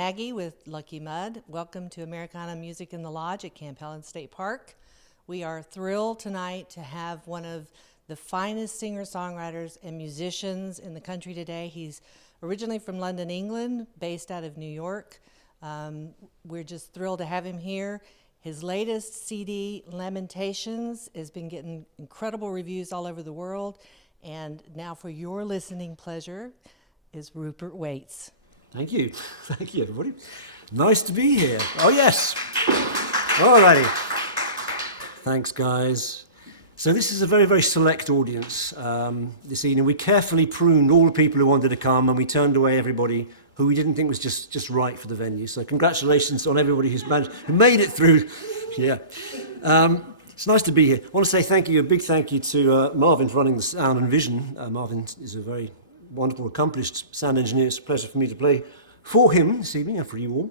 Maggie with Lucky Mud. Welcome to Americana Music in the Lodge at Camp Helen State Park. We are thrilled tonight to have one of the finest singer-songwriters and musicians in the country today. He's originally from London, England, based out of New York. We're just thrilled to have him here. His latest CD, Lamentations, has been getting incredible reviews all over the world. And now for your listening pleasure is Rupert Wates. Thank you. Thank you, everybody. Nice to be here. Oh, yes. All righty. Thanks, guys. So this is a very, very select audience this evening. We carefully pruned all the people who wanted to come, and we turned away everybody who we didn't think was just right for the venue. So congratulations on everybody who made it through. Yeah. It's nice to be here. I want to say thank you, a big thank you to Marvin for running the sound and vision. Marvin is a very wonderful, accomplished sound engineer. It's a pleasure for me to play for him this evening and for you all.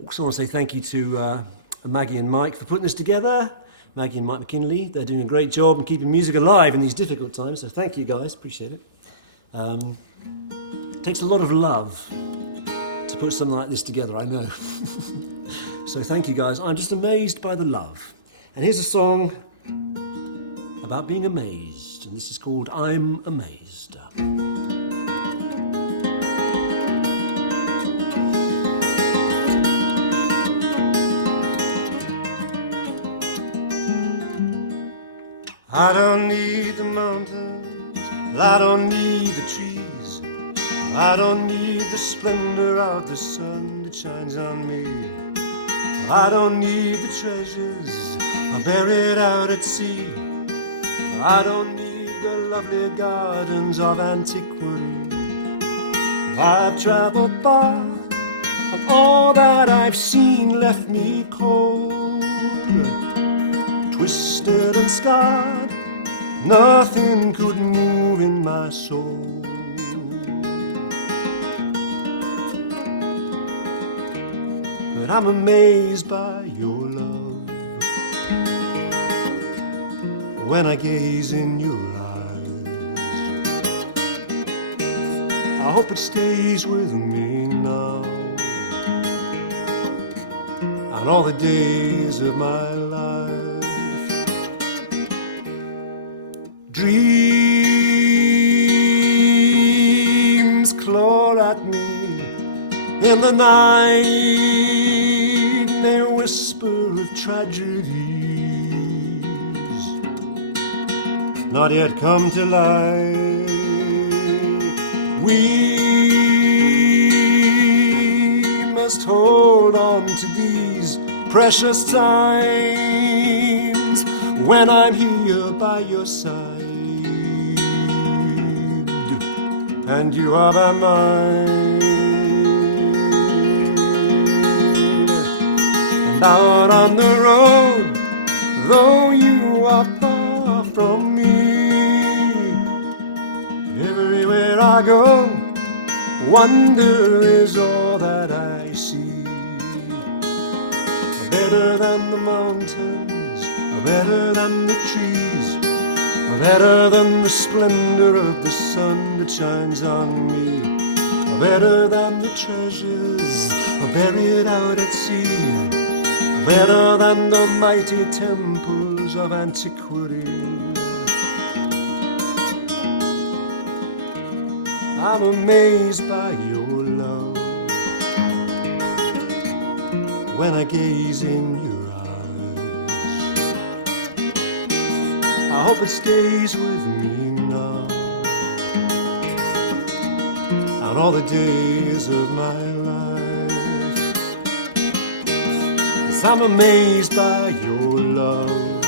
Also want to say thank you to Maggie and Mike for putting this together. Maggie and Mike McKinley, they're doing a great job in keeping music alive in these difficult times, so thank you guys, appreciate it. It takes a lot of love to put something like this together, I know. So thank you guys, I'm just amazed by the love. And here's a song about being amazed, and this is called I'm Amazed. I don't need the mountains, I don't need the trees, I don't need the splendor of the sun that shines on me. I don't need the treasures buried out at sea, I don't need the lovely gardens of antiquity. I've traveled far, and all that I've seen left me cold, twisted and scarred. Nothing could move in my soul. But I'm amazed by your love when I gaze in your eyes. I hope it stays with me now on all the days of my life. Dreams claw at me in the night, they whisper of tragedies not yet come to light. We must hold on to these precious times when I'm here by your side and you are by mine. And out on the road, though you are far from me, everywhere I go, wonder is all that I see. Better than the mountains, better than the trees, better than the splendor of the sun that shines on me, better than the treasures buried out at sea, better than the mighty temples of antiquity. I'm amazed by your love when I gaze in your eyes. I hope it stays with me now on all the days of my life. 'Cause I'm amazed by your love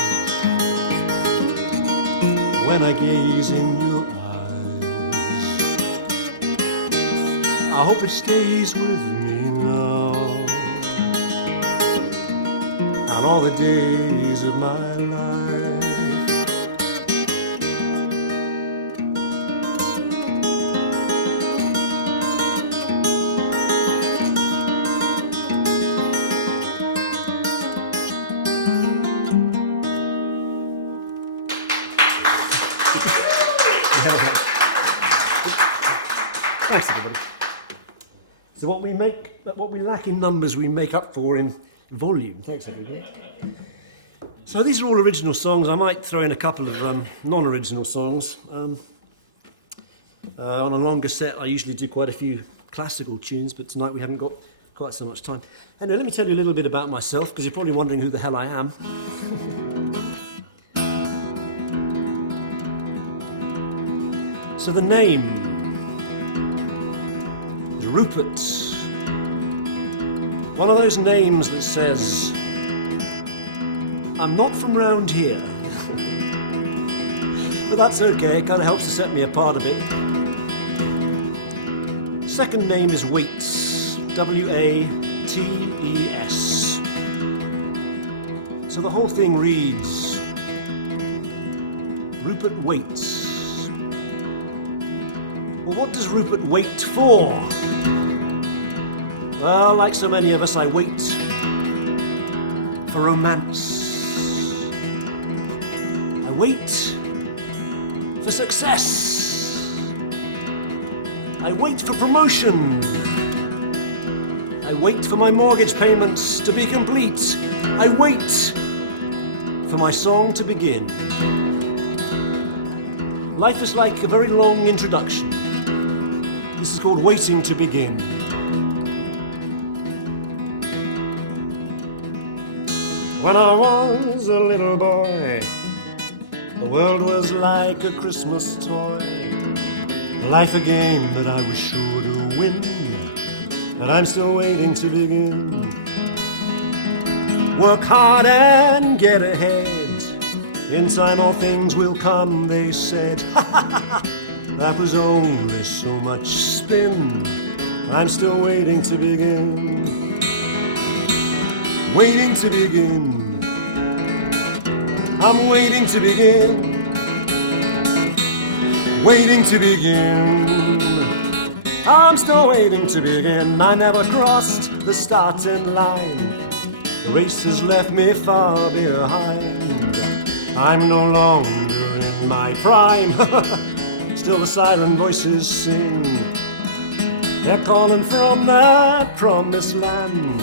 when I gaze in your eyes. I hope it stays with me now on all the days of my life. Thanks, everybody. So what we lack in numbers, we make up for in volume. Thanks, everybody. So these are all original songs. I might throw in a couple of non-original songs. On a longer set, I usually do quite a few classical tunes, but tonight we haven't got quite so much time. Anyway, let me tell you a little bit about myself, because you're probably wondering who the hell I am. So the name is Rupert. One of those names that says, I'm not from round here. But that's okay, it kind of helps to set me apart a bit. Second name is Wates, W-A-T-E-S. So the whole thing reads, Rupert Wates. Well, what does Rupert wait for? Well, like so many of us, I wait for romance. I wait for success. I wait for promotion. I wait for my mortgage payments to be complete. I wait for my song to begin. Life is like a very long introduction. This is called waiting to begin. When I was a little boy, the world was like a Christmas toy. Life a game that I was sure to win, and I'm still waiting to begin. Work hard and get ahead. In time all things will come, they said. That was only so much spin. I'm still waiting to begin. Waiting to begin. I'm waiting to begin. Waiting to begin. I'm still waiting to begin. I never crossed the starting line. The race has left me far behind. I'm no longer in my prime. Still the siren voices sing. They're calling from that promised land,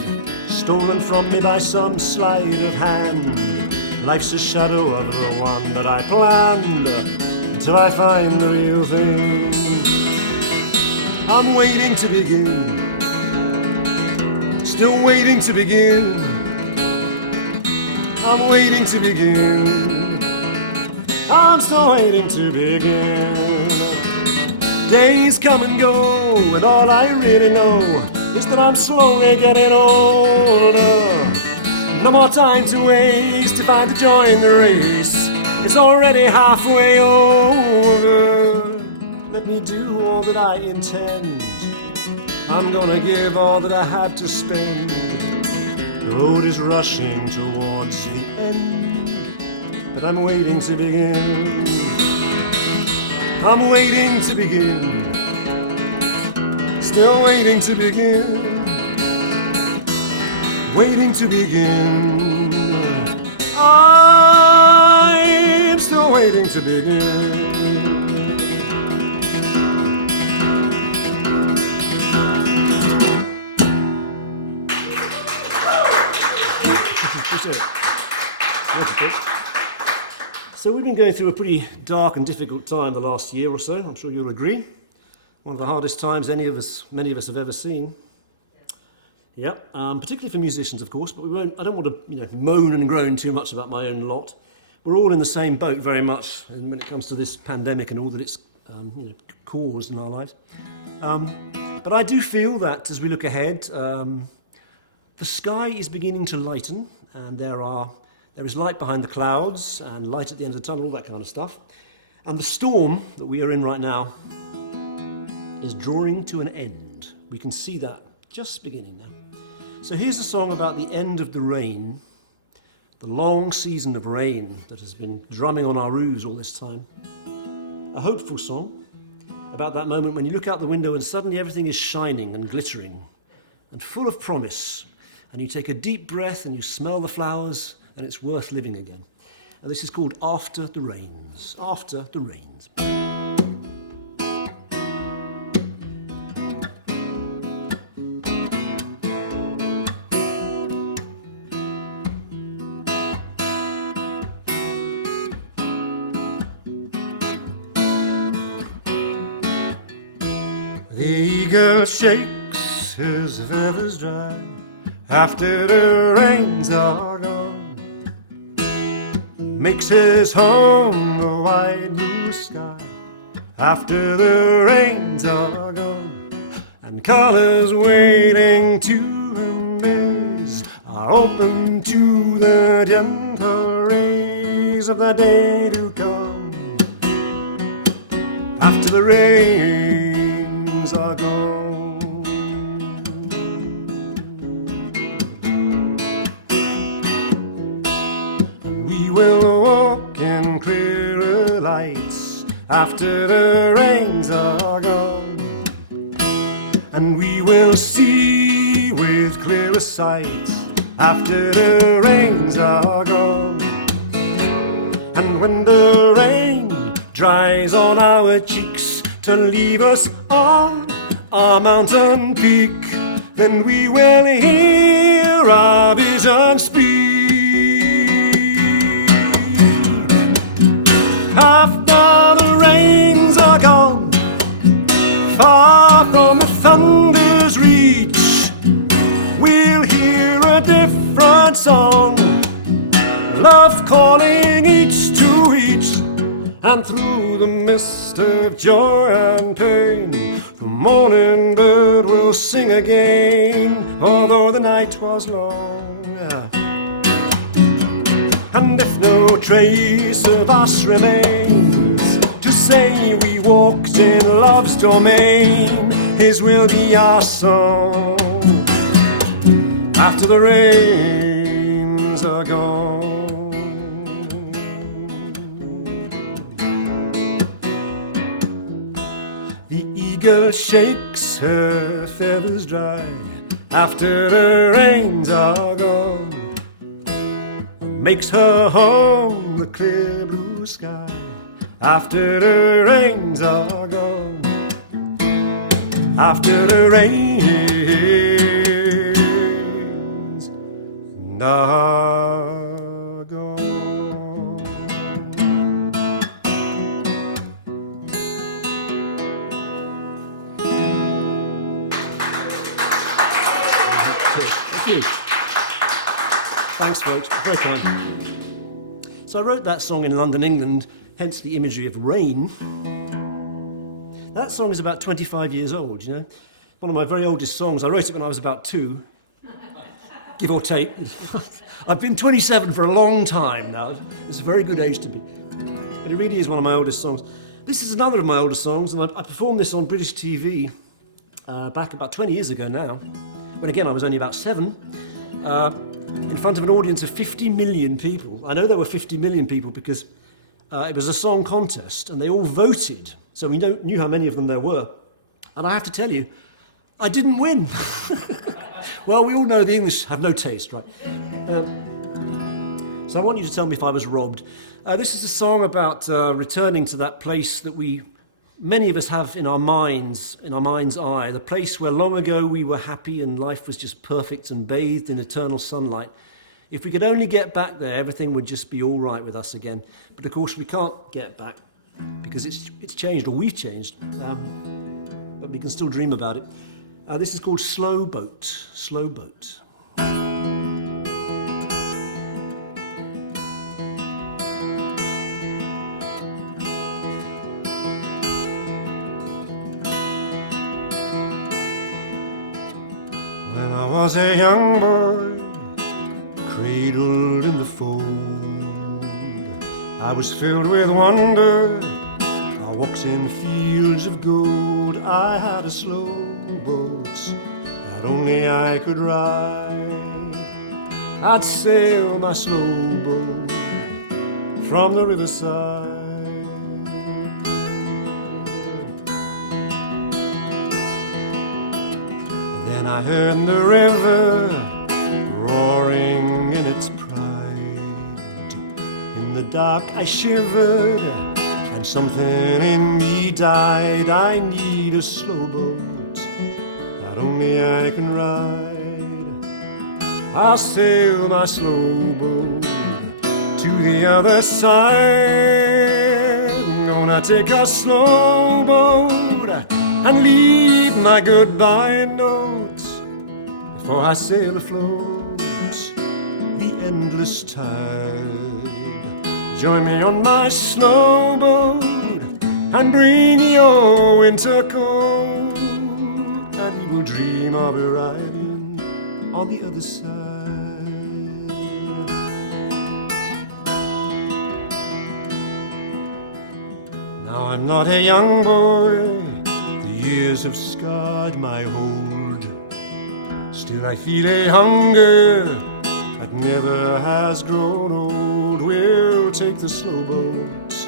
stolen from me by some sleight of hand. Life's a shadow of the one that I planned, until I find the real thing. I'm waiting to begin. Still waiting to begin. I'm waiting to begin. I'm still waiting to begin. Days come and go, and all I really know is that I'm slowly getting older. No more time to waste if I to join the race. It's already halfway over. Let me do all that I intend. I'm gonna give all that I have to spend. The road is rushing towards the end, but I'm waiting to begin. I'm waiting to begin. Still waiting to begin. Waiting to begin. I'm still waiting to begin. So we've been going through a pretty dark and difficult time the last year or so. I'm sure you'll agree. One of the hardest times many of us have ever seen. Yeah, particularly for musicians, of course. But I don't want to, moan and groan too much about my own lot. We're all in the same boat, very much, and when it comes to this pandemic and all that it's, caused in our lives. But I do feel that as we look ahead, the sky is beginning to lighten, and there is light behind the clouds and light at the end of the tunnel, all that kind of stuff. And the storm that we are in right now is drawing to an end. We can see that just beginning now. So here's a song about the end of the rain, the long season of rain that has been drumming on our roofs all this time. A hopeful song about that moment when you look out the window and suddenly everything is shining and glittering and full of promise. And you take a deep breath and you smell the flowers, and it's worth living again. And this is called After the Rains. After the Rains. The eagle shakes his feathers dry after the rains are gone, makes his home the wide blue sky after the rains are gone, and colors waiting to amaze are open to the gentle rays of the day to come after the rains are gone. We will walk in clearer lights after the rains are gone, and we will see with clearer sight after the rains are gone. And when the rain dries on our cheeks to leave us on our mountain peak, then we will hear our vision speak. After the rains are gone, far from the thunder's reach, we'll hear a different song, love calling each to each. And through the mist of joy and pain, the morning bird will sing again, although the night was long. And if no trace of us remains to say we walked in love's domain, his will be our song after the rains are gone. The eagle shakes her feathers dry after the rains are gone, makes her home the clear blue sky after the rains are gone, after the rains are gone. Thank you. Thanks, folks. Very kind. So I wrote that song in London, England, hence the imagery of rain. That song is about 25 years old, you know. One of my very oldest songs. I wrote it when I was about 2, give or take. I've been 27 for a long time now. It's a very good age to be. But it really is one of my oldest songs. This is another of my oldest songs, and I performed this on British TV back about 20 years ago now, when again I was only about 7. In front of an audience of 50 million people. I know there were 50 million people because it was a song contest and they all voted, so we knew how many of them there were. And I have to tell you, I didn't win. Well, we all know the English have no taste, right? So I want you to tell me if I was robbed. This is a song about returning to that place that many of us have in our mind's eye, the place where long ago we were happy and life was just perfect and bathed in eternal sunlight. If we could only get back there, everything would just be all right with us again. But of course we can't get back because it's changed, or we've changed. But we can still dream about it. This is called Slow Boat. Slow Boat. When I was a young boy, cradled in the fold, I was filled with wonder. I walked in fields of gold. I had a slow boat that only I could ride. I'd sail my slow boat from the riverside. Then I heard the river roaring in its pride. In the dark I shivered, and something in me died. I need a slow boat that only I can ride. I'll sail my slow boat to the other side. I'm gonna take a slow boat and leave my goodbye notes before I sail afloat the endless tide. Join me on my slow boat and bring your winter coat, and we will dream of arriving on the other side. Now I'm not a young boy, the years have scarred my hold. Still I feel a hunger that never has grown old. We'll take the slow boat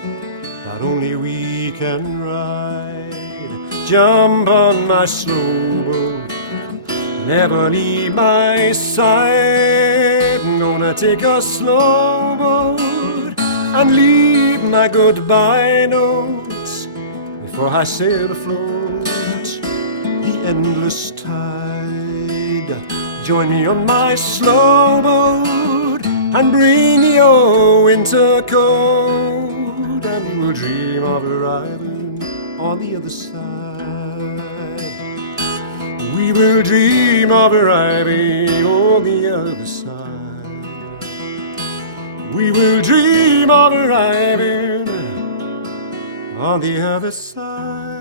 that only we can ride. Jump on my slow boat, never leave my side. I'm gonna take a slow boat and leave my goodbye notes before I sail afloat the endless tide. Join me on my slow boat and bring your winter coat, and we will dream of arriving on the other side. We will dream of arriving on the other side. We will dream of arriving on the other side.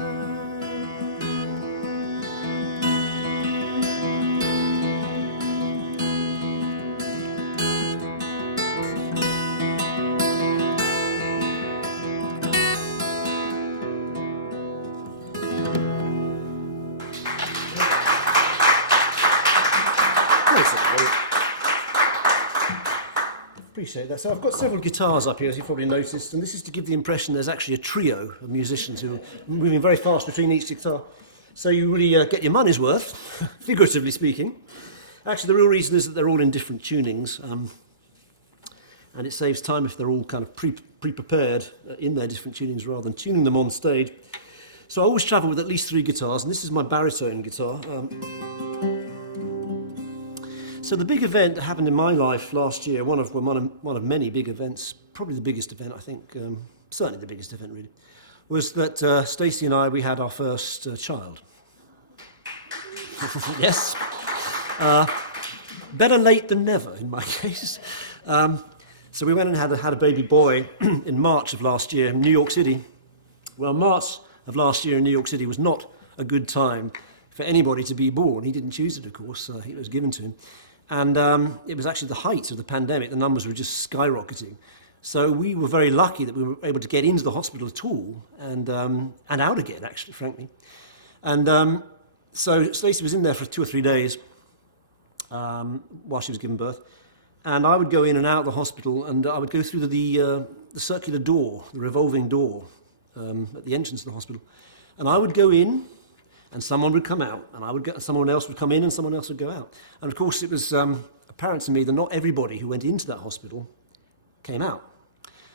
Appreciate that. So I've got several guitars up here, as you've probably noticed, and this is to give the impression there's actually a trio of musicians who are moving very fast between each guitar. So you really get your money's worth, figuratively speaking. Actually, the real reason is that they're all in different tunings, and it saves time if they're all kind of pre-prepared in their different tunings rather than tuning them on stage. So I always travel with at least 3 guitars, and this is my baritone guitar. So the big event that happened in my life last year, one of many big events, probably the biggest event, I think, certainly the biggest event really, was that Stacey and we had our first child. Yes. Better late than never in my case. So we went and had a baby boy in March of last year in New York City. Well, March of last year in New York City was not a good time for anybody to be born. He didn't choose it, of course. It was given to him. And it was actually the height of the pandemic. The numbers were just skyrocketing. So we were very lucky that we were able to get into the hospital at all and out again, actually, frankly. And so Stacey was in there for 2 or 3 days while she was giving birth. And I would go in and out of the hospital, and I would go through the circular door, the revolving door at the entrance of the hospital. And I would go in, and someone would come out, and someone else would come in, and someone else would go out. And of course, it was apparent to me that not everybody who went into that hospital came out.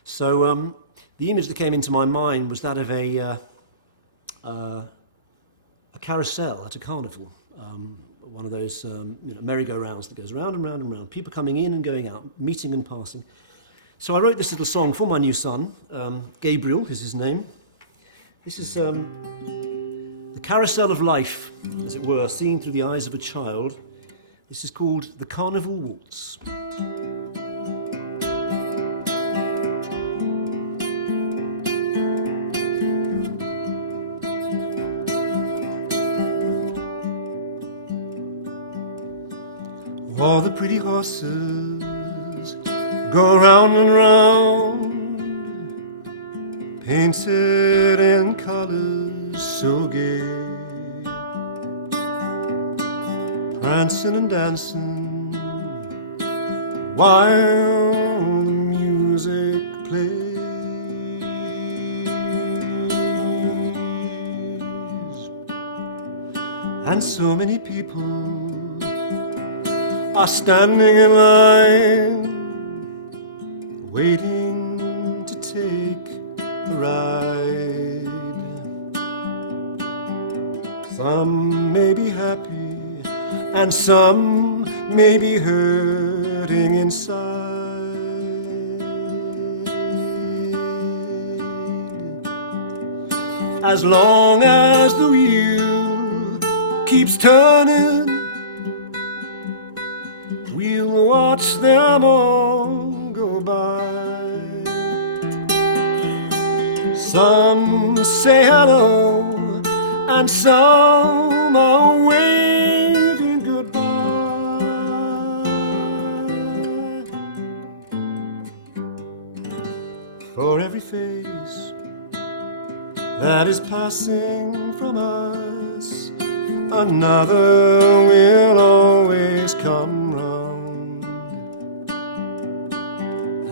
So the image that came into my mind was that of a carousel at a carnival, one of those merry-go-rounds that goes round and round and round, people coming in and going out, meeting and passing. So I wrote this little song for my new son. Gabriel is his name. This is the Carousel of Life, as it were, seen through the eyes of a child. This is called the Carnival Waltz. All the pretty horses go round and round, painted in colors so gay, prancing and dancing while the music plays. And so many people are standing in line, waiting to take a ride. Some may be happy, and some may be hurting inside. as long as the wheel keeps turning, we'll watch them all go by. Some say hello, and some are waving goodbye. For every face that is passing from us, another will always come round,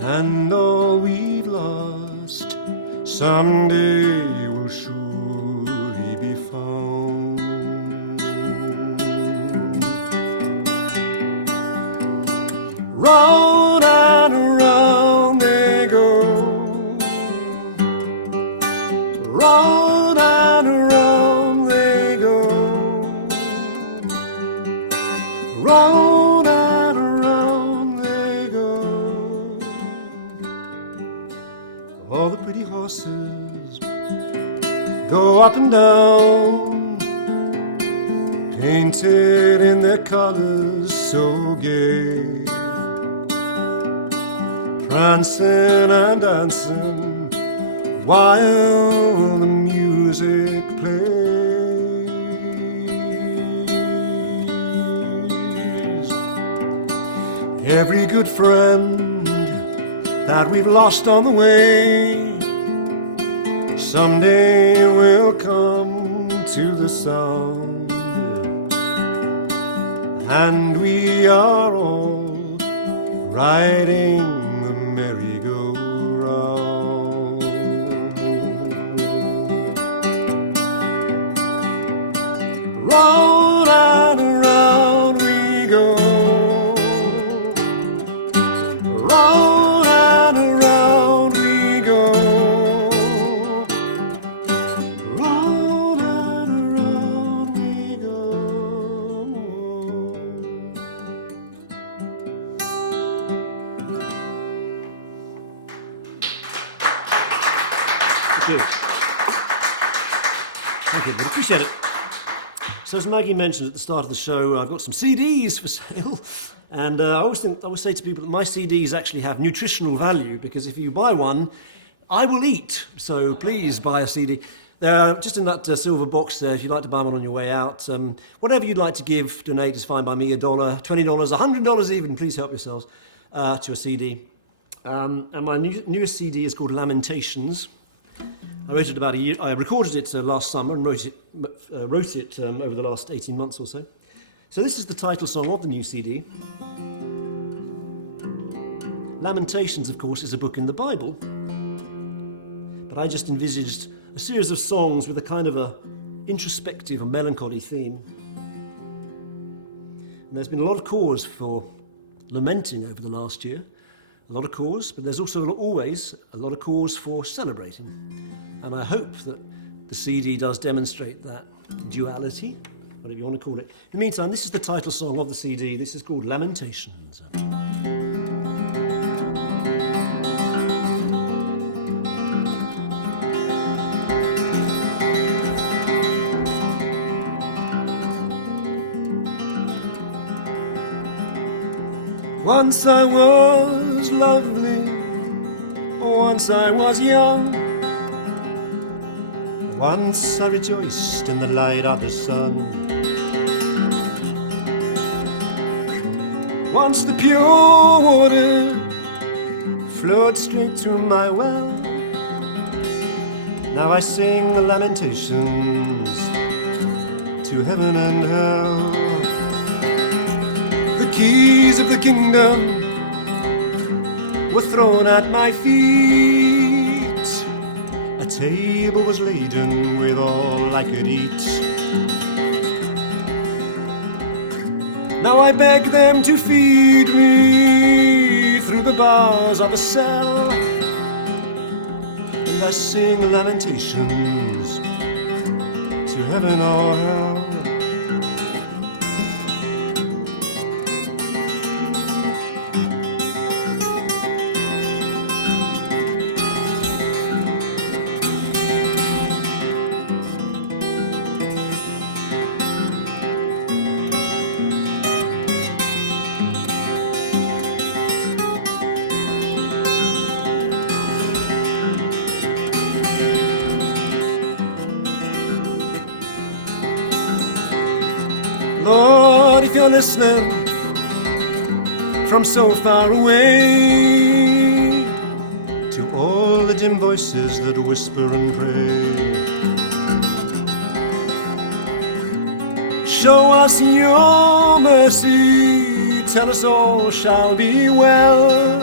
and all we've lost someday will surely be found. Round and around they go, round and around they go, round and around they go. All the pretty horses go up and down, painted in their colors so gay, prancing and dancing while the music plays. Every good friend that we've lost on the way someday will come to the sound, and we are all riding the merry-go-round. Round and around we go, round and around we go, round and around we go. Thank you. Thank you, but appreciate it. So as Maggie mentioned at the start of the show, I've got some CDs for sale, and I always say to people that my CDs actually have nutritional value, because if you buy one, I will eat. So please buy a CD. They're just in that silver box there if you'd like to buy one on your way out. Whatever you'd like to give, donate is fine by me. $1, $20, $100 even. Please help yourselves to a CD. And my newest CD is called Lamentations. I wrote it about a year. I recorded it last summer and wrote it over the last 18 months or so. So this is the title song of the new CD. Lamentations, of course, is a book in the Bible, but I just envisaged a series of songs with a kind of a introspective and melancholy theme. And there's been a lot of cause for lamenting over the last year. A lot of cause, but there's also always a lot of cause for celebrating. And I hope that the CD does demonstrate that duality, whatever you want to call it. In the meantime, this is the title song of the CD. This is called Lamentations. Once I was lovely, once I was young, once I rejoiced in the light of the sun. Once the pure water flowed straight to my well. Now I sing the lamentations to heaven and hell. The keys of the kingdom were thrown at my feet. A table was laden with all I could eat. Now I beg them to feed me through the bars of a cell, and I sing lamentations to heaven or hell. if you're listening from so far away, to all the dim voices that whisper and pray, show us your mercy, tell us all shall be well,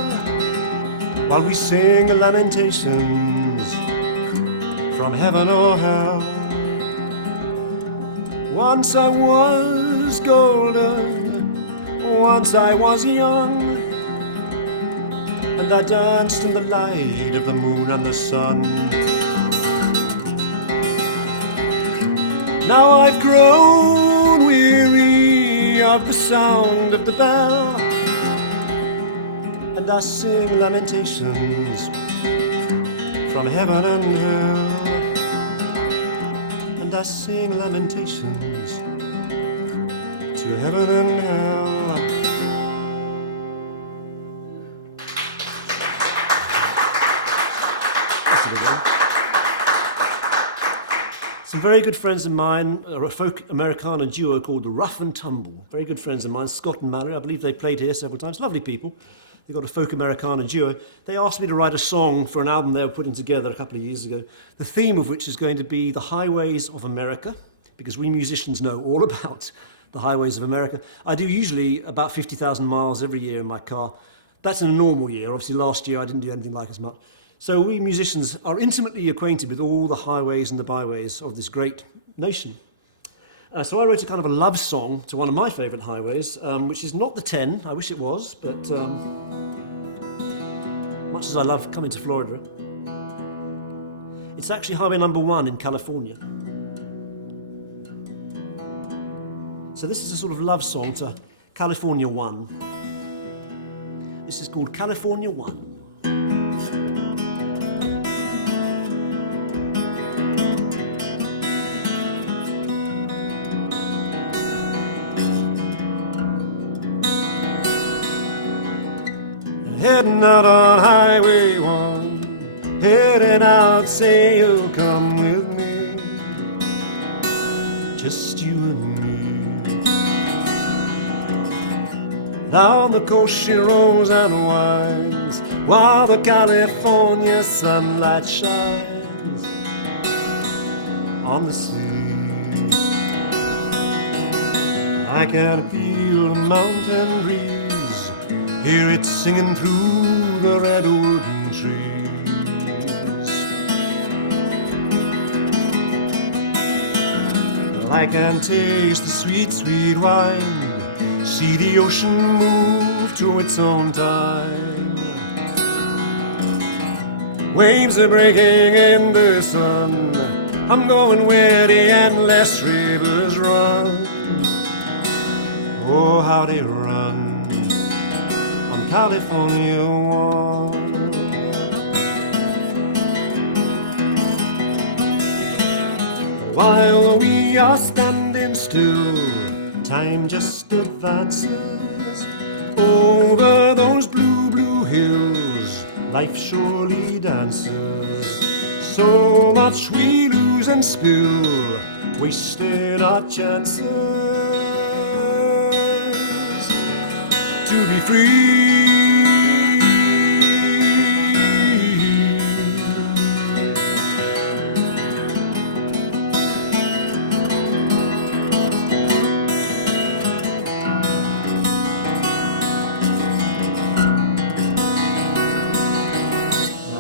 while we sing lamentations from heaven or hell. Once I was golden, once I was young, and I danced in the light of the moon and the sun. Now I've grown weary of the sound of the bell, and I sing lamentations from heaven and hell. And I sing lamentations to heaven and hell. That's a good one. Some very good friends of mine are a folk Americana duo called the Rough and Tumble. Very good friends of mine, Scott and Mallory. I believe they played here several times. Lovely people. They've got a folk Americana duo. They asked me to write a song for an album they were putting together a couple of years ago, the theme of which is going to be the highways of America, because we musicians know all about the highways of America. I do usually about 50,000 miles every year in my car. That's in a normal year. Obviously last year I didn't do anything like as much. So we musicians are intimately acquainted with all the highways and the byways of this great nation. So I wrote a kind of a love song to one of my favourite highways, which is not the 10, I wish it was, but much as I love coming to Florida, it's actually highway number 1 in California. So this is a sort of love song to California 1. This is called California 1. Heading out on Highway 1, heading out, say you'll come with me, just you and me. Down the coast she rolls and winds, while the California sunlight shines on the sea. I can feel the mountain breeze, hear it singing through the redwood trees. I can taste the sweet, sweet wine, see the ocean move to its own time. Waves are breaking in the sun, I'm going where the endless rivers run. Oh, how they run, California 1. While we are standing still, time just advances over those blue, blue hills. Life surely dances. So much we lose and spill, wasting our chances to be free.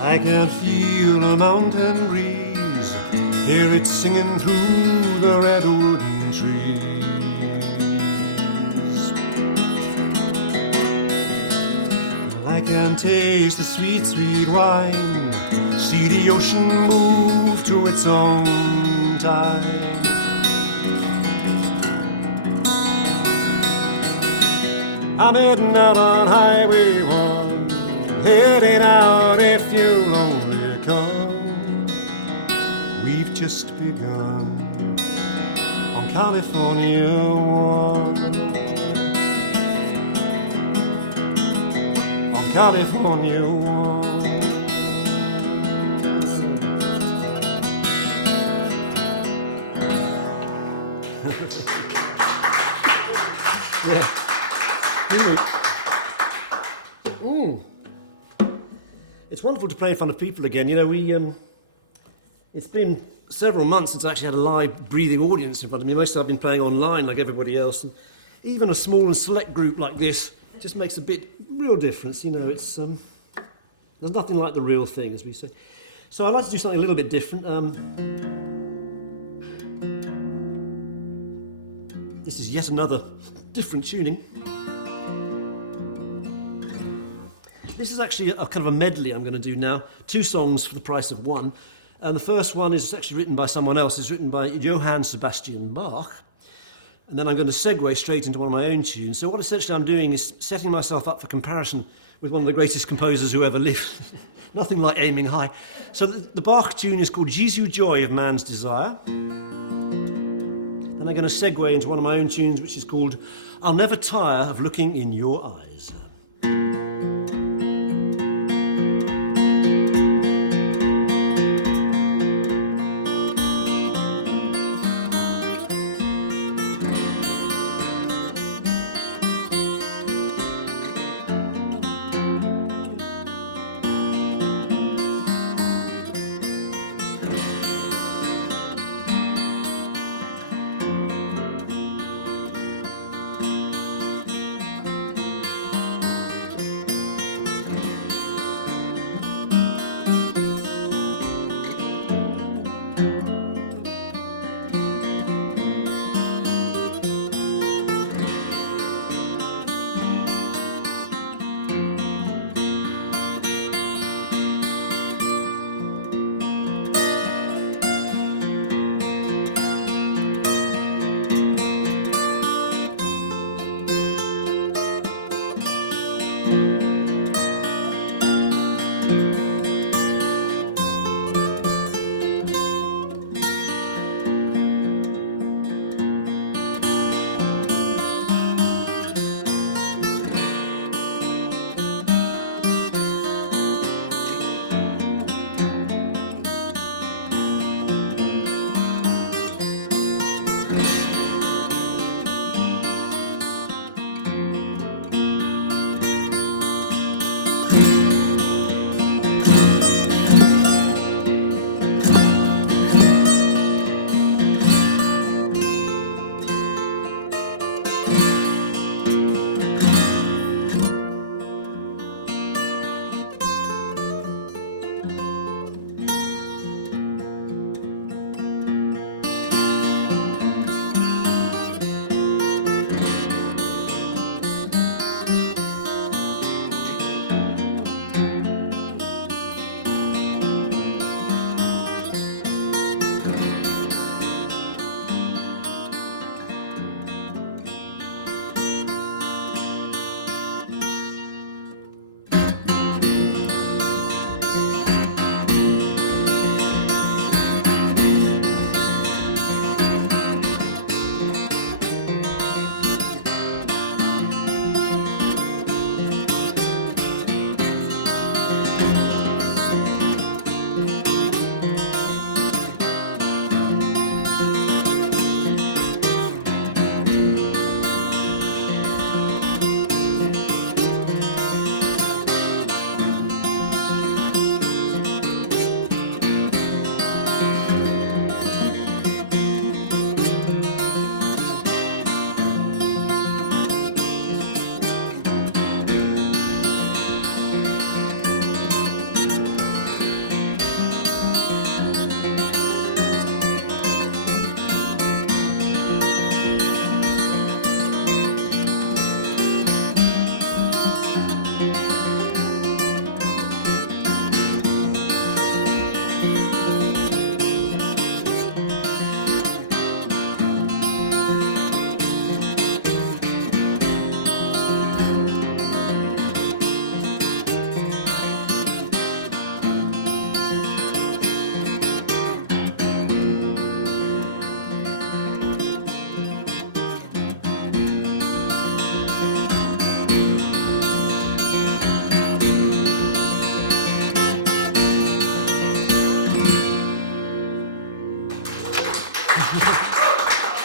I can feel a mountain breeze, hear it singing through the redwood trees. I can taste the sweet, sweet wine, see the ocean move to its own time. I'm heading out on Highway 1, heading out if you'll only come. We've just begun on California 1. On California 1. Yeah. Mm. It's wonderful to play in front of people again. You know, it's been several months since I actually had a live, breathing audience in front of me. Mostly I've been playing online like everybody else. And even a small and select group like this just makes a real difference. You know, it's there's nothing like the real thing, as we say. So I'd like to do something a little bit different. This is yet another different tuning. This is actually a kind of a medley I'm going to do now. 2 songs for the price of 1. And the first one is actually written by someone else. It's written by Johann Sebastian Bach. And then I'm going to segue straight into one of my own tunes. So what essentially I'm doing is setting myself up for comparison with one of the greatest composers who ever lived. Nothing like aiming high. So the Bach tune is called Jesu Joy of Man's Desire. Then I'm going to segue into one of my own tunes, which is called I'll Never Tire of Looking in Your Eyes.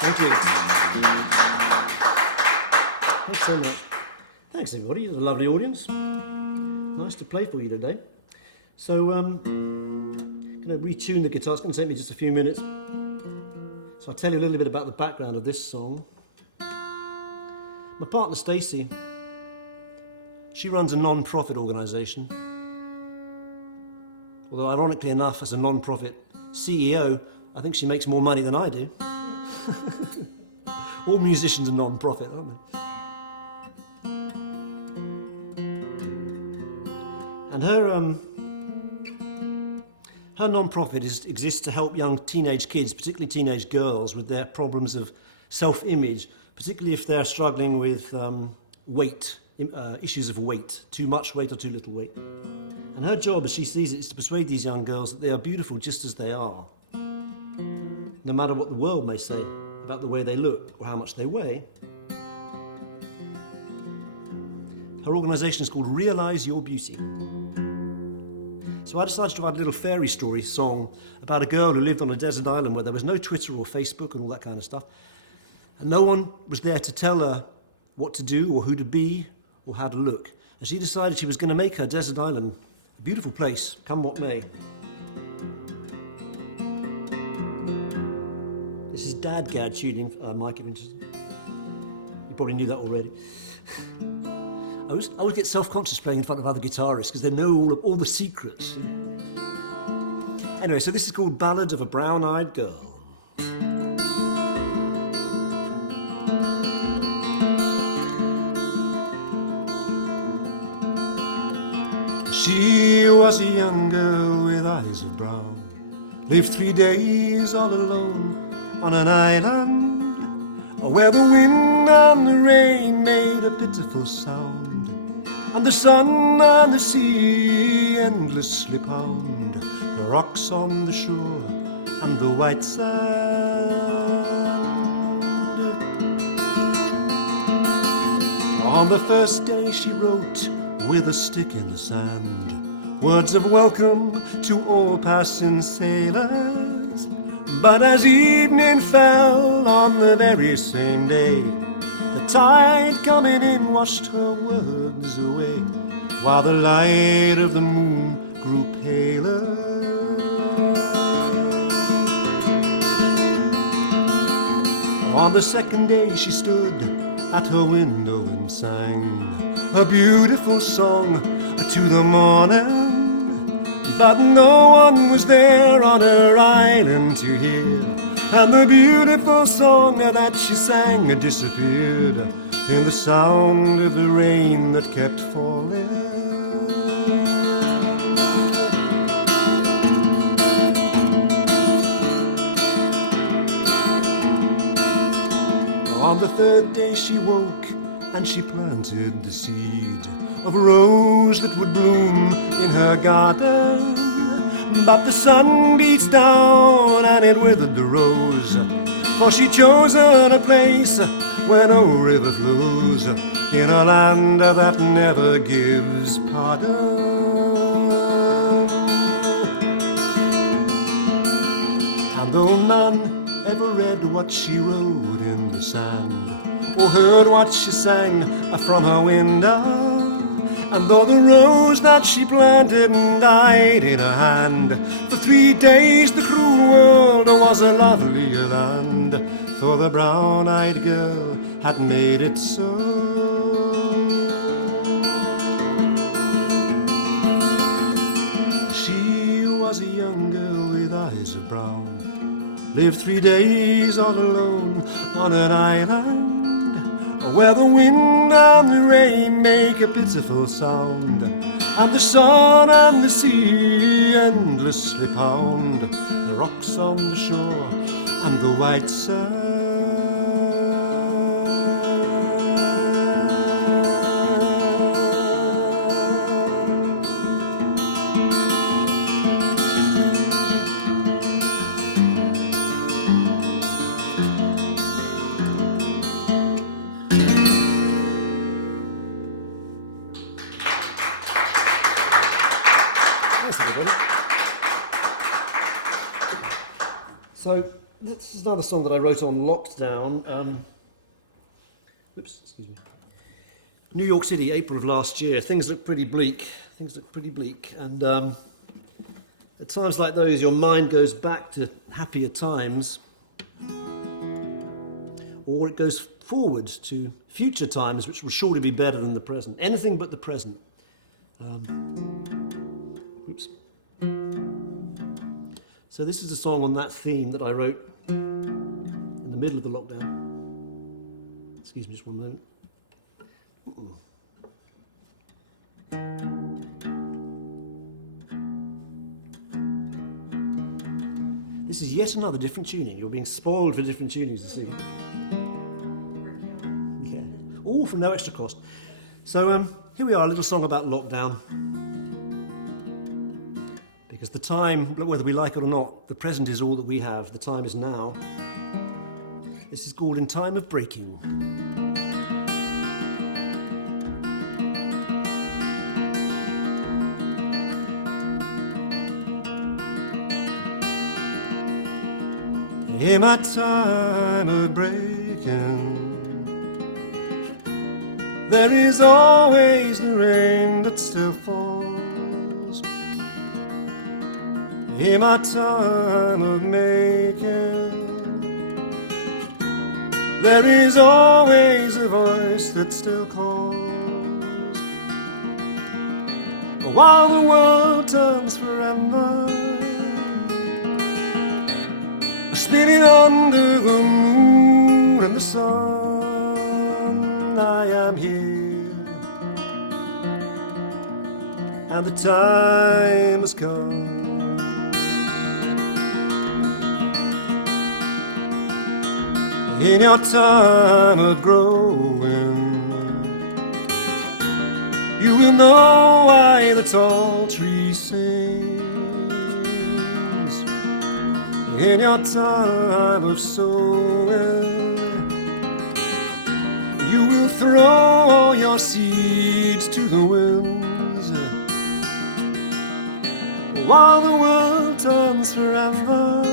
Thank you. Thanks so much. Thanks, everybody. You're a lovely audience. Nice to play for you today. So, I'm going to retune the guitar. It's going to take me just a few minutes. So I'll tell you a little bit about the background of this song. My partner, Stacey, she runs a non-profit organisation. Although, ironically enough, as a non-profit CEO, I think she makes more money than I do. All musicians are non-profit, aren't they? And her non-profit exists to help young teenage kids, particularly teenage girls, with their problems of self-image, particularly if they're struggling with weight, issues of weight, too much weight or too little weight. And her job, as she sees it, is to persuade these young girls that they are beautiful just as they are, no matter what the world may say about the way they look or how much they weigh. Her organisation is called Realise Your Beauty. So I decided to write a little fairy story song about a girl who lived on a desert island where there was no Twitter or Facebook and all that kind of stuff. And no one was there to tell her what to do or who to be or how to look. And she decided she was going to make her desert island a beautiful place, come what may. This is Dadgad tuning, Mike, if you're interested. You probably knew that already. I always get self-conscious playing in front of other guitarists because they know all the secrets. Anyway, so this is called Ballad of a Brown-Eyed Girl. She was a young girl with eyes of brown, lived 3 days all alone on an island where the wind and the rain made a pitiful sound, and the sun and the sea endlessly pound the rocks on the shore and the white sand. On the first day she wrote with a stick in the sand words of welcome to all passing sailors. But as evening fell on the very same day, the tide coming in washed her words away, while the light of the moon grew paler. On the second day she stood at her window and sang a beautiful song to the morning, but no one was there on her island to hear, and the beautiful song that she sang had disappeared in the sound of the rain that kept falling. On the third day she woke and she planted the seed of a rose that would bloom in her garden. But the sun beats down and it withered the rose, for she'd chosen a place where no river flows, in a land that never gives pardon. And though none ever read what she wrote in the sand, or heard what she sang from her window, and though the rose that she planted died in her hand, for 3 days the cruel world was a lovelier land, for the brown-eyed girl had made it so. She was a young girl with eyes of brown, lived 3 days all alone on an island where the wind and the rain make a pitiful sound, and the sun and the sea endlessly pound the rocks on the shore and the white sand. So this is another song that I wrote on lockdown. Oops, excuse me. New York City, April of last year. Things look pretty bleak. And at times like those, your mind goes back to happier times, or it goes forward to future times, which will surely be better than the present. Anything but the present. Oops. So this is a song on that theme that I wrote in the middle of the lockdown. Excuse me just one moment. This is yet another different tuning. You're being spoiled for different tunings this evening. Yeah, all for no extra cost. So here we are, a little song about lockdown. Because the time, whether we like it or not, the present is all that we have. The time is now. This is called In Time of Breaking. In my time of breaking, there is always the rain that still falls. In my time of making, there is always a voice that still calls. While the world turns forever, spinning under the moon and the sun, I am here, and the time has come. In your time of growing, you will know why the tall tree sings. In your time of sowing, you will throw all your seeds to the winds. While the world turns forever,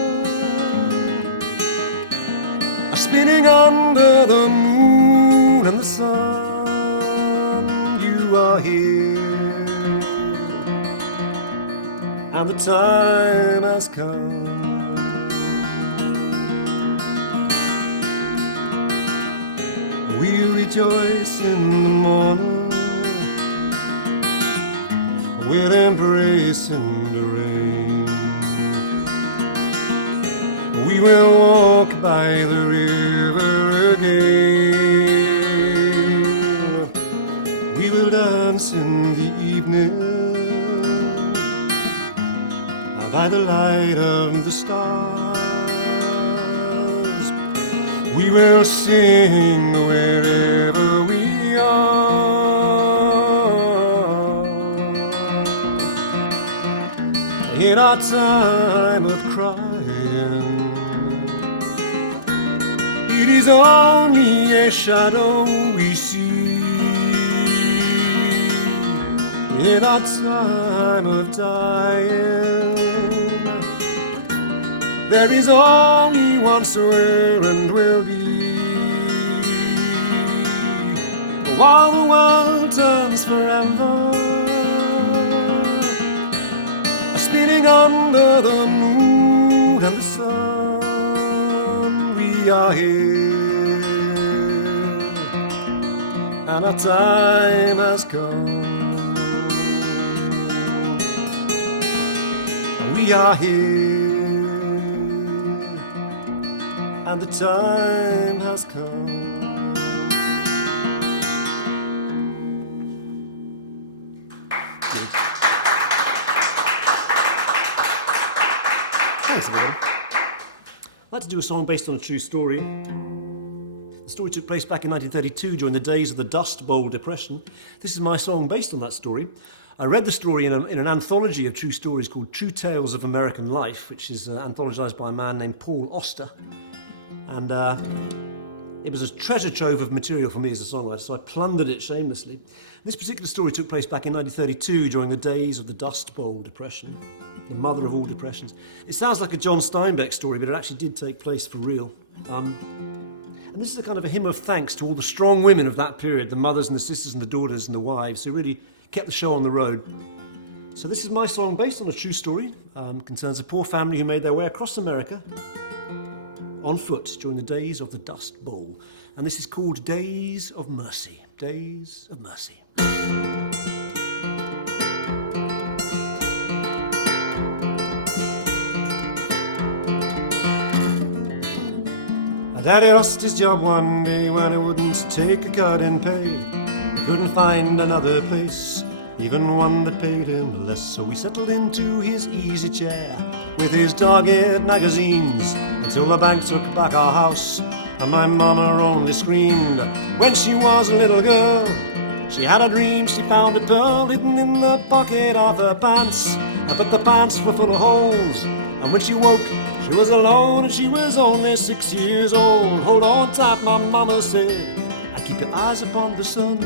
spinning under the moon and the sun, you are here, and the time has come. We'll rejoice in the morning, we'll embrace in the rain. We will walk by the river again. We will dance in the evening by the light of the stars. We will sing wherever we are. In our time of crying, it is only a shadow we see. In our time of dying, there is only one where and will be. While the world turns forever, spinning under the moon and the sun, we are here, and our time has come. We are here, and the time has come. Good. Thanks, everybody. I'd like to do a song based on a true story. The story took place back in 1932 during the days of the Dust Bowl Depression. This is my song based on that story. I read the story in an anthology of true stories called True Tales of American Life, which is anthologized by a man named Paul Auster. And it was a treasure trove of material for me as a songwriter, so I plundered it shamelessly. This particular story took place back in 1932 during the days of the Dust Bowl Depression, the mother of all depressions. It sounds like a John Steinbeck story, but it actually did take place for real. And this is a kind of a hymn of thanks to all the strong women of that period, the mothers and the sisters and the daughters and the wives who really kept the show on the road. So this is my song based on a true story. Concerns a poor family who made their way across America on foot during the days of the Dust Bowl. And this is called Days of Mercy. Days of Mercy. Daddy lost his job one day when he wouldn't take a cut in pay. He couldn't find another place, even one that paid him less. So he settled into his easy chair with his dog-eared magazines until the bank took back our house. And my mama only screamed when she was a little girl. She had a dream she found a pearl hidden in the pocket of her pants. But the pants were full of holes, and when she woke, she was alone and she was only 6 years old. Hold on tight, my mama said, and keep your eyes upon the sun.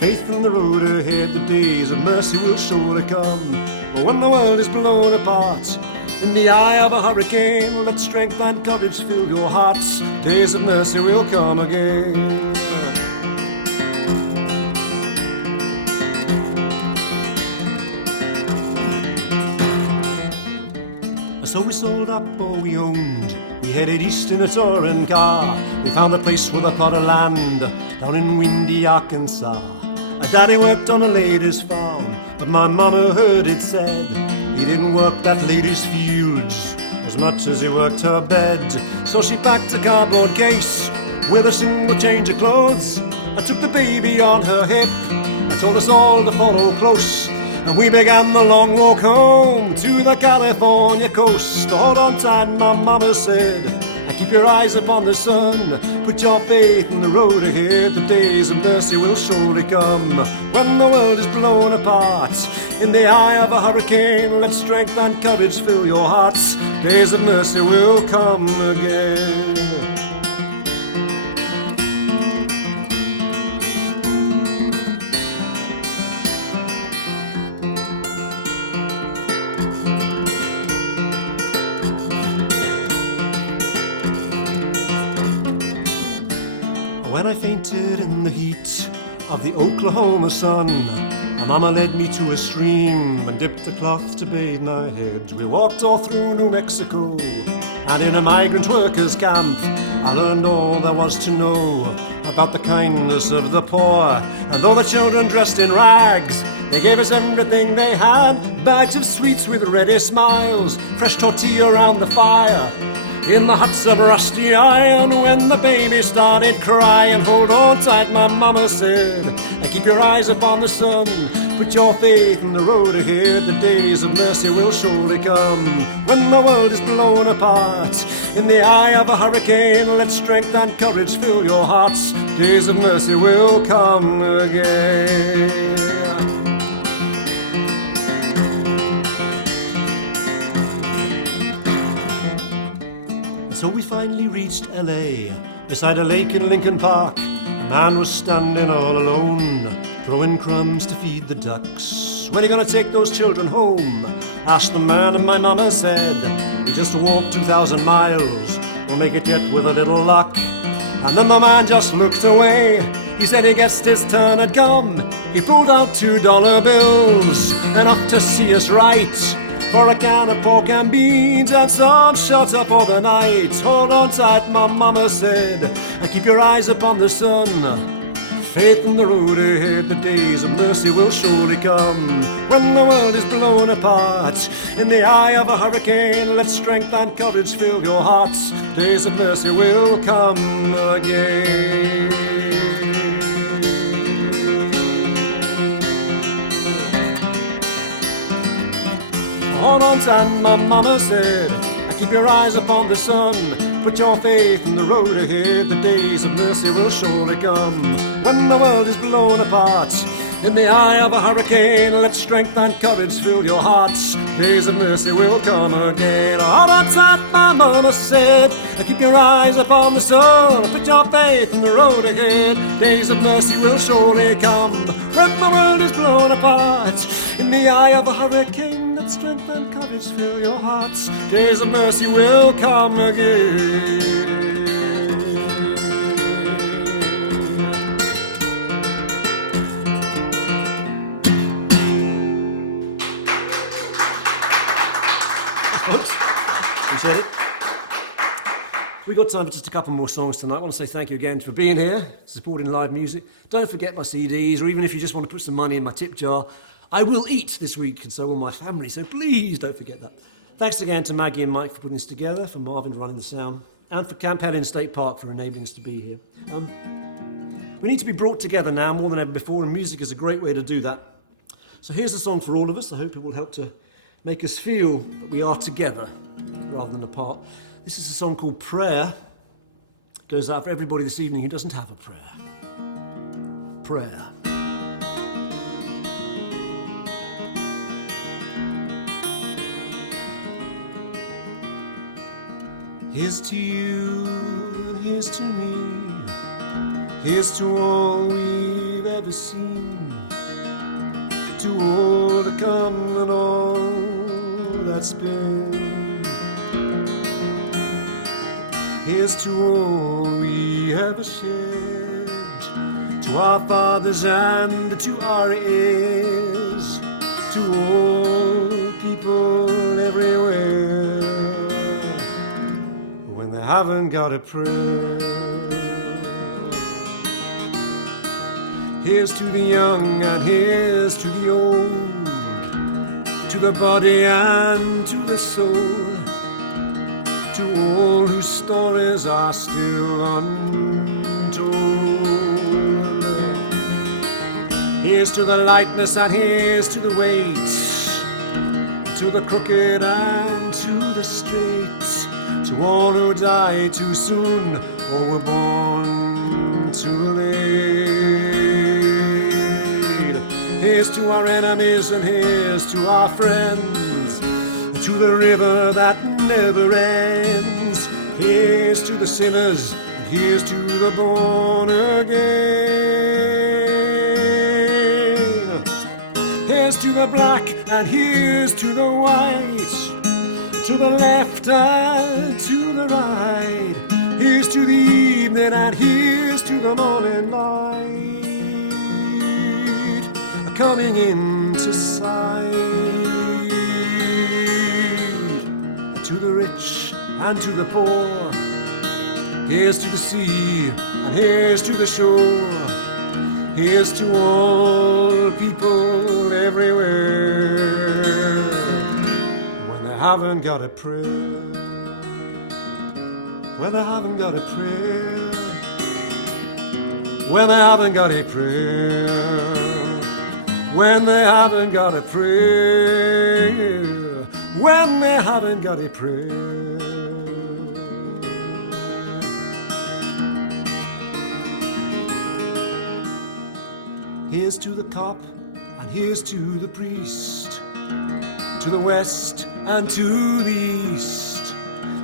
Faith in the road ahead, the days of mercy will surely come. But when the world is blown apart in the eye of a hurricane, let strength and courage fill your hearts. Days of mercy will come again. So we sold up all we owned. We headed east in a touring car. We found a place with a plot of land down in windy Arkansas. Daddy worked on a lady's farm, but my mama heard it said he didn't work that lady's fields as much as he worked her bed. So she packed a cardboard case with a single change of clothes. I took the baby on her hip. I told us all to follow close. And we began the long walk home to the California coast. Hold on tight, my mama said, and keep your eyes upon the sun. Put your faith in the road ahead. The days of mercy will surely come. When the world is blown apart in the eye of a hurricane, let strength and courage fill your hearts. Days of mercy will come again. When I fainted in the heat of the Oklahoma sun, my mama led me to a stream and dipped a cloth to bathe my head. We walked all through New Mexico, and in a migrant workers' camp I learned all there was to know about the kindness of the poor. And though the children dressed in rags, they gave us everything they had. Bags of sweets with ready smiles, fresh tortilla around the fire, in the huts of rusty iron. When the baby started crying, hold on tight, my mama said, and keep your eyes upon the sun. Put your faith in the road ahead. The days of mercy will surely come. When the world is blown apart in the eye of a hurricane, let strength and courage fill your hearts. Days of mercy will come again. So we finally reached L.A. Beside a lake in Lincoln Park, a man was standing all alone, throwing crumbs to feed the ducks. When are you gonna take those children home? Asked the man, and my mama said, we just walked 2,000 miles, we'll make it yet with a little luck. And then the man just looked away. He said he guessed his turn had come. He pulled out $2 bills, enough to see us right, for a can of pork and beans and some shelter for the night. Hold on tight, my mama said, and keep your eyes upon the sun. Faith in the road ahead, the days of mercy will surely come. When the world is blown apart in the eye of a hurricane, let strength and courage fill your hearts. Days of mercy will come again. Hold on tight, my mama said, and keep your eyes upon the sun. Put your faith in the road ahead. The days of mercy will surely come. When the world is blown apart in the eye of a hurricane, let strength and courage fill your hearts. Days of mercy will come again. Hold on tight, my mama said, and keep your eyes upon the sun. Put your faith in the road ahead. Days of mercy will surely come. When the world is blown apart in the eye of a hurricane, let strength and courage fill your hearts. Days of mercy will come again. Oops. Appreciate it. We've got time for just a couple more songs tonight. I want to say thank you again for being here, supporting live music. Don't forget my CDs, or even if you just want to put some money in my tip jar, I will eat this week, and so will my family, so please don't forget that. Thanks again to Maggie and Mike for putting this together, for Marvin for running the sound, and for Camp Helen State Park for enabling us to be here. We need to be brought together now more than ever before, and music is a great way to do that. So here's a song for all of us. I hope it will help to make us feel that we are together rather than apart. This is a song called Prayer. It goes out for everybody this evening who doesn't have a prayer. Prayer. Here's to you, and here's to me, here's to all we've ever seen, to all to come and all that's been. Here's to all we ever shared, to our fathers and to our heirs, to all people everywhere. When they haven't got a prayer. Here's to the young and here's to the old, to the body and to the soul, to all whose stories are still untold. Here's to the lightness and here's to the weight, to the crooked and to the straight, to all who die too soon or were born too late. Here's to our enemies and here's to our friends, to the river that never ends. Here's to the sinners and here's to the born again. Here's to the black and here's to the white, to the left and to the right. Here's to the evening and here's to the morning light, coming into sight. To the rich and to the poor, here's to the sea and here's to the shore. Here's to all people everywhere. When they haven't got a prayer, when they haven't got a prayer, when they haven't got a prayer, when they haven't got a prayer, when they haven't got a prayer. Here's to the cop and here's to the priest, to the west and to the east.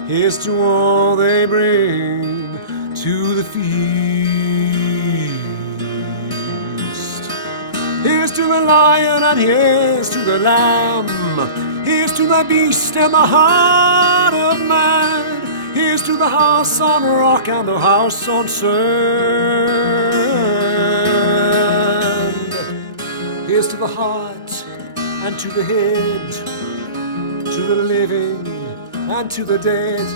Here's to all they bring to the feast. Here's to the lion and here's to the lamb. Here's to the beast and the heart of man. Here's to the house on rock and the house on sand. Here's to the heart and to the head, to the living and to the dead.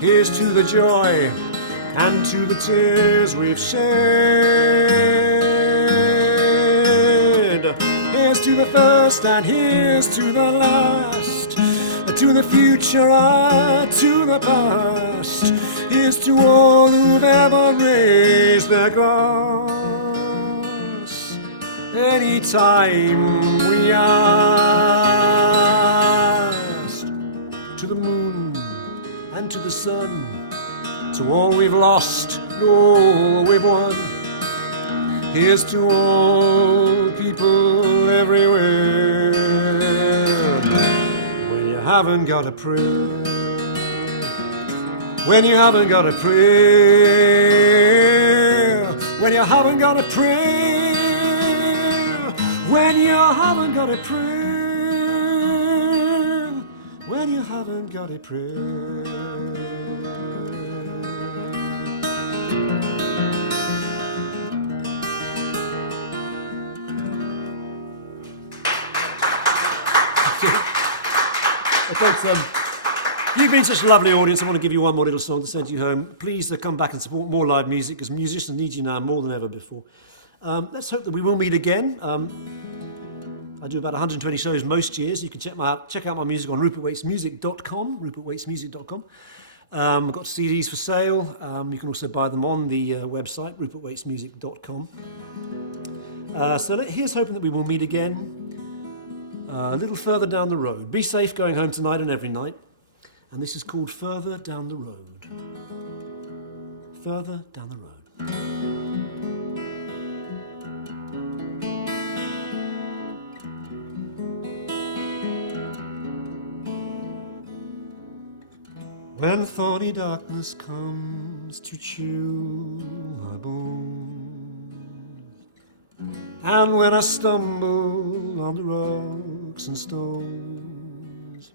Here's to the joy and to the tears we've shed. Here's to the first and here's to the last, to the future and to the past. Here's to all who've ever raised their glass, anytime we asked. To the moon and to the sun, to all we've lost and all we've won. Here's to all people everywhere. When you haven't got a prayer, when you haven't got a prayer, when you haven't got a prayer, when you haven't got a prayer, when you haven't got a prayer. Thanks, You've been such a lovely audience. I want to give you one more little song to send you home. Please come back and support more live music, because musicians need you now more than ever before. Let's hope that we will meet again. I do about 120 shows most years. You can check out my music on rupertwatesmusic.com, rupertwatesmusic.com. I've got CDs for sale. You can also buy them on the website, rupertwatesmusic.com. So here's hoping that we will meet again a little further down the road. Be safe going home tonight and every night. And this is called Further Down the Road. Further down the road. When thorny darkness comes to chew my bones, and when I stumble on the rocks and stones,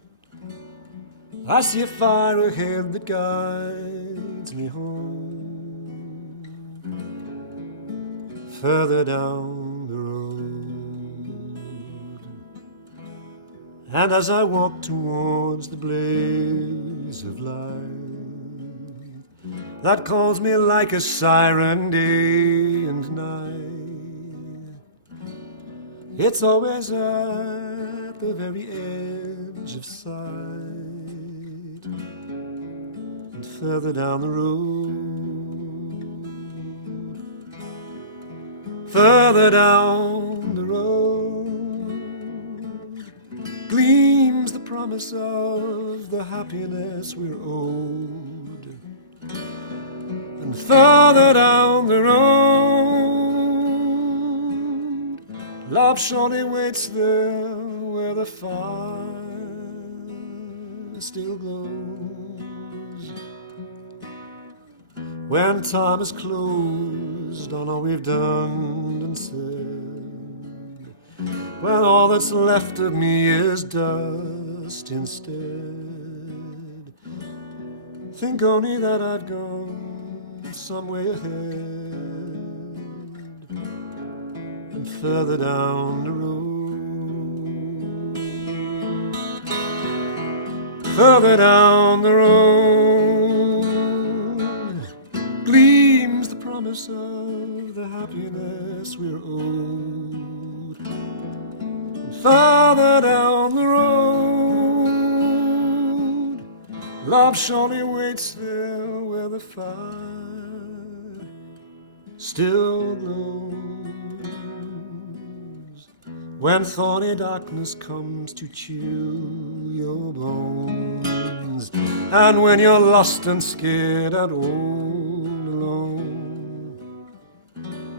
I see a fire ahead that guides me home, further down the road. And as I walk towards the blaze of light that calls me like a siren day and night, it's always at the very edge of sight, and further down the road, further down the road, gleams the promise of the happiness we're owed. And further down the road, love surely waits there where the fire still glows. When time is closed on all we've done and said, when all that's left of me is dust instead, think only that I've gone some way ahead, and further down the road, further down the road, gleams the promise of the happiness we're owed. And further down the road, love surely waits there where the fire still glows. When thorny darkness comes to chew your bones, and when you're lost and scared and all alone,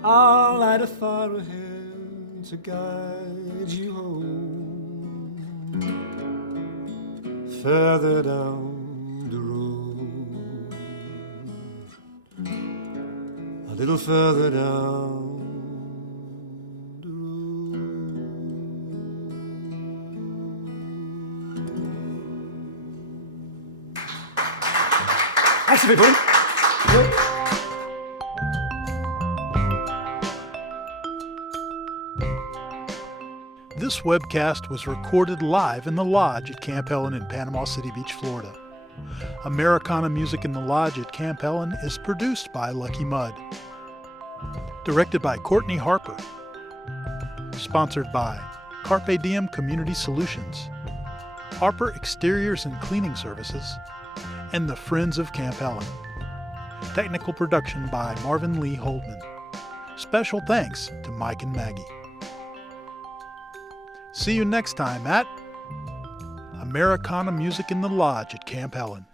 I'll light a fire ahead to guide you home, further down the road, a little further down the road. Thanks, everybody. This webcast was recorded live in the Lodge at Camp Helen in Panama City Beach, Florida. Americana Music in the Lodge at Camp Helen is produced by Lucky Mudd. Directed by Courtney Harper. Sponsored by Carpe Diem Community Solutions, Harper Exteriors and Cleaning Services, and the Friends of Camp Helen. Technical production by Marvin Lee Holdman. Special thanks to Mike and Maggie. See you next time at Americana Music in the Lodge at Camp Helen.